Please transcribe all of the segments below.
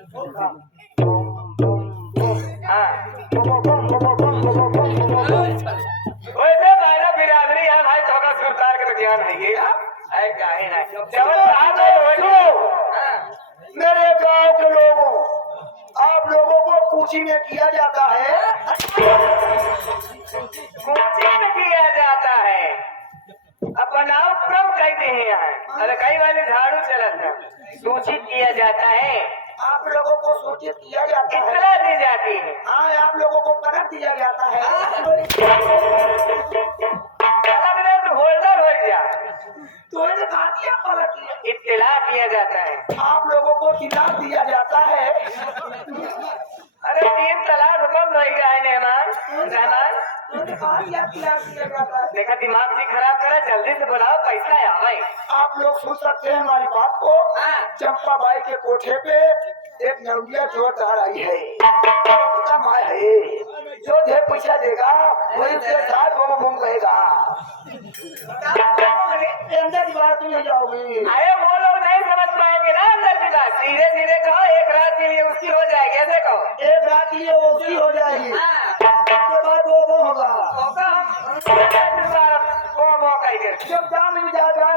वैसे गाना बिरादरी है भाई थोड़ा सरकार के ध्यान है ये मेरे गांव के लोगों, आप लोगों को पूछी में किया जाता है। पूछी में किया जाता है अपनाओ क्रम कहते हैं यहाँ। अरे कई वाले झाड़ू चलत है सूचित किया जाता है। आप लोगों को सूचित किया जाता है, इत्तला दी जाती है। हाँ आप लोगों को पलट दिया जाता है। तो होल्डर हो जा तो इन्हें भारतीय पलट दिया। इत्तला किया जाता है। आप लोगों को खिलाफ दिया जाता है। अरे 3 तलाक बंद हो गया है मेहमान मेहमान। देखा दिमाग से खराब करा, जल्दी से बुलाओ पैसा आवे। आप लोग सुन सकते हैं हमारी बात को। चंपा बाई के कोठे पे एक नौडिया जोरदार आई है। उसका माँ है जो ढेर पैसा देगा वही उसके साथ वो घूम रहेगा। अंदर की बात नहीं जाओगी। अरे वो लोग नहीं समझ पाएंगे ना अंदर की बात। सीधे सीधे कहो एक रात के लिए उसकी हो जाएगी। ऐसे कहो एक रात के लिए वो उसकी हो जाएगी, उसके बाद वो होगा। जब दाम मिल जाएगा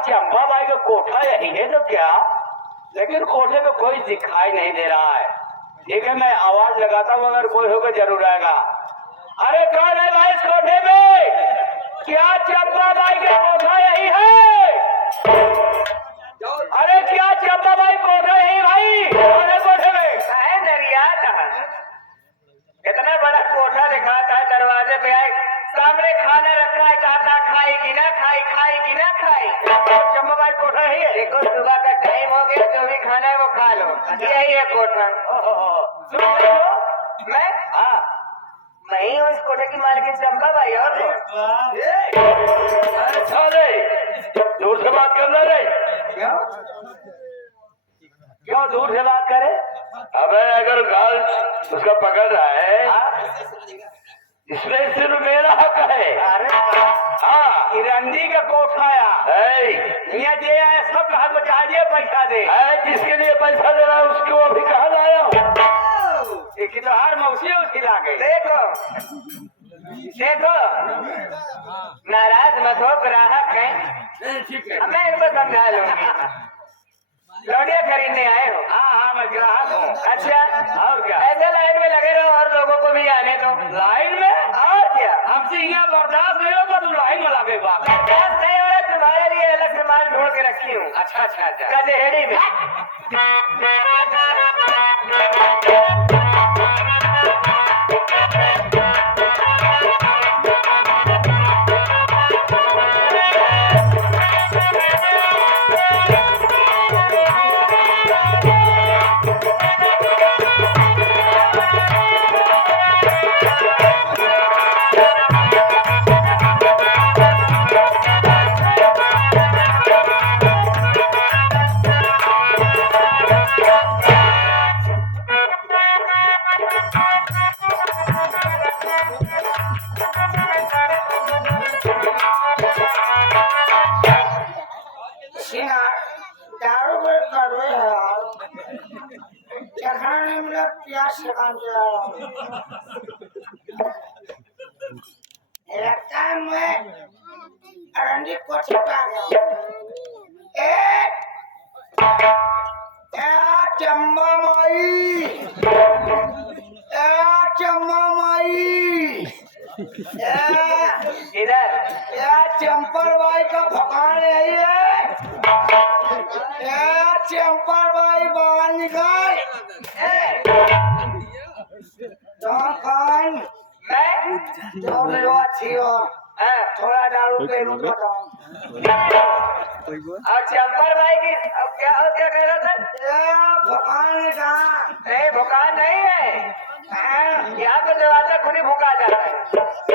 चंपा भाई का कोठा यही है तो क्या, लेकिन कोठे में कोई दिखाई नहीं दे रहा है। ठीक है, मैं आवाज लगाता हूँ, अगर कोई होगा जरूर आएगा। अरे कौन है भाई इस कोठे में? क्या चंपा भाई का कोठा यही है? अरे क्या चंपा भाई कोठा यही भाई? कौन है कोठे में? तुम्हारा कोठा ही है? देखो सुबह का टाइम हो गया, जो भी खाना है वो खा लो, यही है कोठा। सुन रहे हो? मैं मैं ही हूँ इस कोठे की मालकिन चंपा बाई, और कौन? अरे साले, दूर से बात करना रे। क्यों दूर से बात करे? अबे अगर गाल उसका पकड़ रहा है इसमें सिर्फ मेरा हक है। अरे हाँ, रंडी का कोठाया ये जे आए सब हाथ में चाहिए पैसा दे। जिसके लिए पैसा दे रहा है उसको अभी कहाँ लाया हूँ? एक तो हर मौसी उसकी ला गई। देखो देखो, नाराज मत हो, ग्राहक है, ठीक है। मैं इनको समझा लूंगी। लौटिया खरीदने आए हो? हाँ मैं ग्राहक हूँ। अच्छा, और क्या? ऐसे लाइन में लगे रहो और लोगों को भी आने दो। लाइन में? और क्या, हमसे यहाँ बर्दाश्त नहीं होगा, तुम लाइन में लगे बात। बर्दाश्त नहीं हो रहा, तुम्हारे लिए अलग से माल ढूंढ के रखी हूँ। अच्छा अच्छा अच्छा। कचहरी में। दारू में कड़वे है यार, चखाने में प्यास से काम चला रहा हूँ। लगता है मैं अरंडी को छिपा गया हूँ। चम्बा माई, चम्बा माई, इधर चंपर भाई का भगवान है। चंपर भाई बाहर निकाल। कौन? मैं तुम लो अच्छी हो, थोड़ा दारू पे लूट बताऊं। और चंपर भाई की अब क्या कह रहा था? भगवान कहा नहीं, भुकान नहीं है, यहाँ पे दरवाजा खुली भूखा जाता है,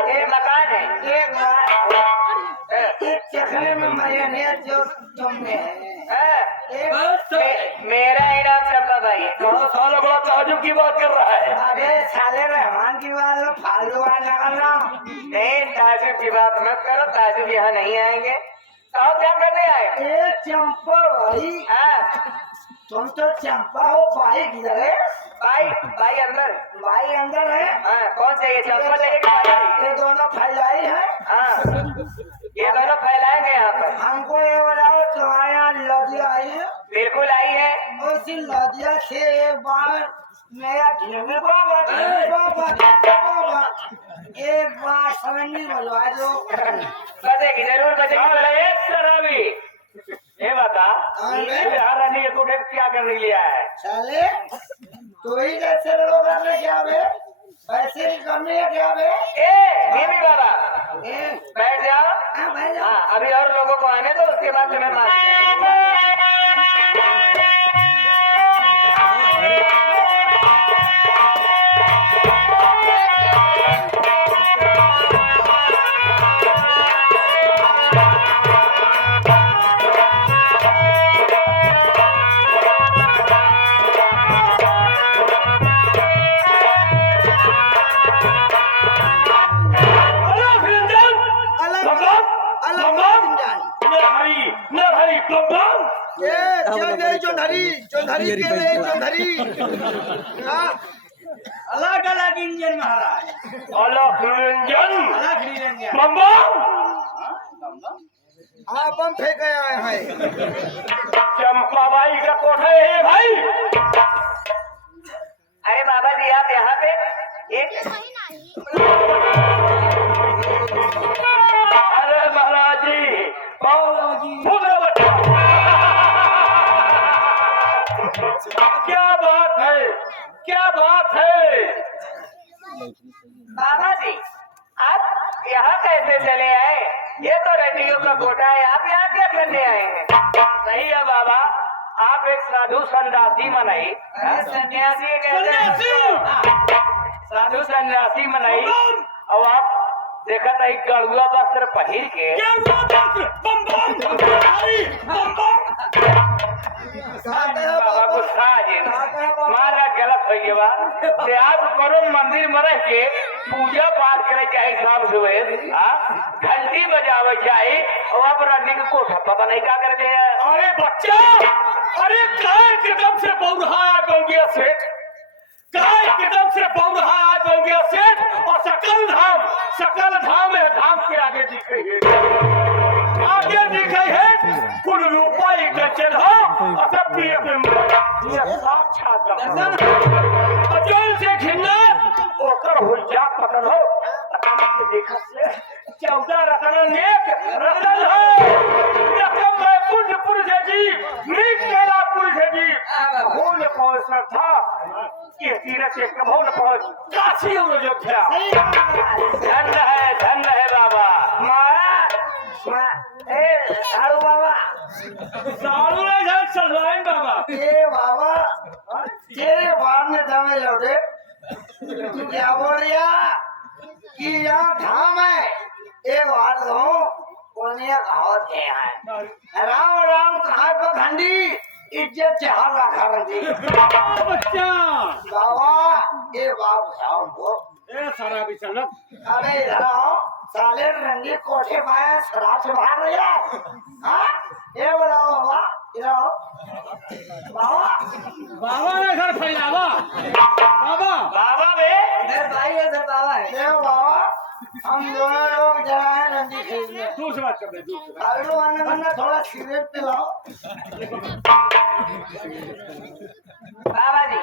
ये मकान है। एक बार एक चखने में मरीज जो तुमने मेरा इनाम चंपा भाई है। कहाँ साला बड़ा ताजुब की बात कर रहा है? अबे साले रहमान की बात में फालतू बात न करना। नहीं, ताजुब की बात मत करो, ताजुब यहाँ नहीं आएंगे। तो क्या करने आए? ए चंपा भाई, तुम तो चंपा हो, भाई किधर है? भाई भाई अंदर। भाई अंदर है। कौन चाहिए, चंपा चाहिए कि भाई? ये दोनों फैलाई है। ये दोनों फैलाएंगे यहाँ पर। हमको ये बताओ, तुम्हारे यहाँ लौदिया आई है? बिल्कुल आई है। उसी लौदिया से एक बार मेरा ढेमी बाबा एक बार समझनी बनवा दो। बचेगी, जरूर बचेगी। एक शराबी ये बता, बिहार रानी के कोठे पे क्या करने लिया है? साले तू ही जैसे लोग ने क्या बे, पैसे की कमी है क्या बे? ढेमी बाबा बैठ जाओ। भाई हाँ, अभी और लोगों को आने दो, उसके बाद तुम्हें मार। अलग अलग इंजन महाराज, अलग निरंजन अलग निरंजन। हाँ बम फेंक आए हैं। चंपाबाई का कोठा है भाई। अरे बाबा जी, आप यहाँ पे एक अरे महाराज जी, क्या बात है, क्या बात है? बाबा जी, आप यहाँ कैसे चले आए? ये तो रंडियों का कोठा है, आप यहाँ क्या करने आए हैं? आप एक साधु सन्यासी मनई सन्यासी कहते हैं साधु सन्यासी मनई और आप देखा था एक गड़ुआ वस्त्र पहिर के बाबा गुस्सा आ जी मारा गलत हो गया बात ते आप करो मंदिर में रह के पूजा पाठ करे चाहे शाम सुबह घंटी बजावे चाहे और आप रनिंग को पता नहीं क्या करते हैं। अरे बच्चा, अरे काय कदम से बौरहा बन गया सेठ, काय कदम से बौरहा बन गया सेठ, और सकल धाम है, धाम के आगे दिखे है कुल रूपाई का चल हो सब साक्षात अजल से घिन्ना ओकर हो जा पतन हो देखा से 14 रतन नेक रतन हो रकम में पुण्य पुरुष जीव नीक केला पुरुष जीव भूल पहुंच था ये तीरथ एक भूल पहुंच काशी और अयोध्या धन्य है बाबा साधु बाबा साधु नहीं चलवाइन बाबा ये बाबा तेरे बाप ने दमे लौटे तू क्या बोल रहा कि यहाँ धाम है एक बात कहूँ पुण्य कहावत है राम राम कहा को खंडी इज्जत चाह रखा रही बच्चा बाबा ये बाप साहब को ए सारा भी चल अरे इधर आओ साले रंगी कोठे पाए शराब से बाहर रही है हाँ ये बताओ बाबा इधर आओ बाबा बाबा ने घर फैलावा बाबा बाबा बे इधर भाई है, इधर बाबा है। ये बाबा हम दोनों लोग जा रहे हैं रंगी खरीदने दूर से बात कर रहे दूर से बात। आलू आने वरना थोड़ा सिगरेट पिलाओ बाबा जी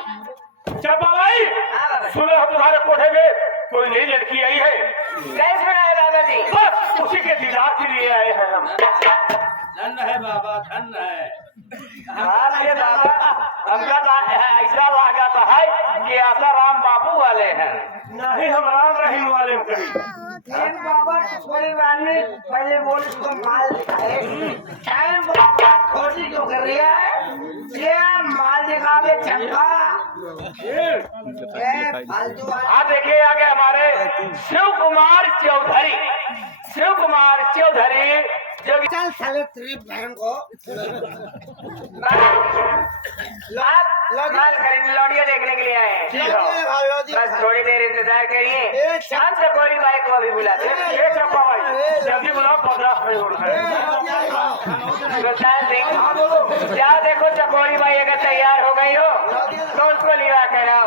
चल बाबाई हाँ बाबा जी। सुने हम तुम्हारे कोठे में कोई नई लड़की आई है कैसे सुनाए बाबा जी? बस उसी के दीदार के लिए आए हैं हम धन्य है बाबा धन्य है ये बाबा हमका ऐसा लागत है कि ऐसा राम बाबू वाले हैं। नहीं हम राम रहीम वाले में कहीं एक बाबा थोड़ी बार में पहले बोल इसको माल दिखाए टाइम बाबा खोजी क्यों कर रही है ये माल दिखावे चंपा ये फालतू बात देखिए आगे हमारे शिव कुमार चौधरी जो चल साले तेरी बहन को लाल करेंगे लौड़िया देखने के लिए आए हैं। बस थोड़ी देर इंतजार करिए शाम से गोरी भाई को अभी बुलाते हैं। ये चप्पा भाई जल्दी बुलाओ 15 मिनट हो रहे हैं गुलतार सिंह क्या देखो चकोरी भाई अगर तैयार हो गई हो तो उसको लिवा कराओ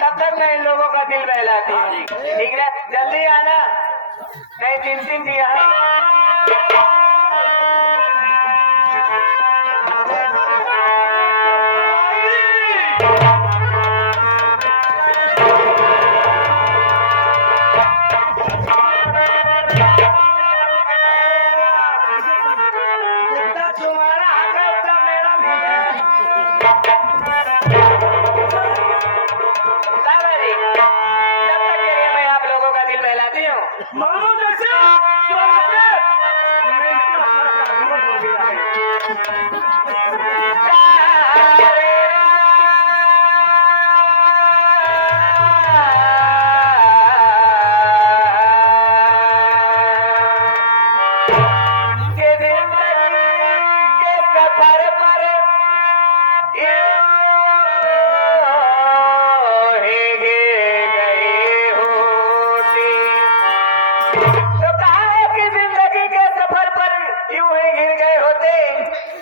तब तक मैं इन लोगों का दिल बहलाती हूँ। ठीक है जल्दी आना नहीं 3 दिया है। तुम्हारा हक है उतना मेरा भी है बाबा जी तब तक के लिए मैं आप लोगों का दिल बहलाती हूँ। मानो जैसे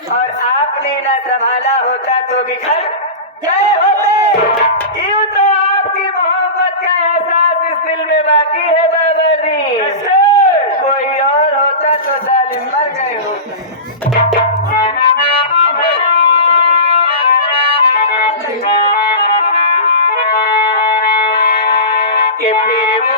और आपने न संभाला होता तो बिखर गए होते। यूं तो आपकी मोहब्बत का एहसास इस दिल में बाकी है बाबा जी। कोई और होता तो जालिम मर गए होते। कि फिर वो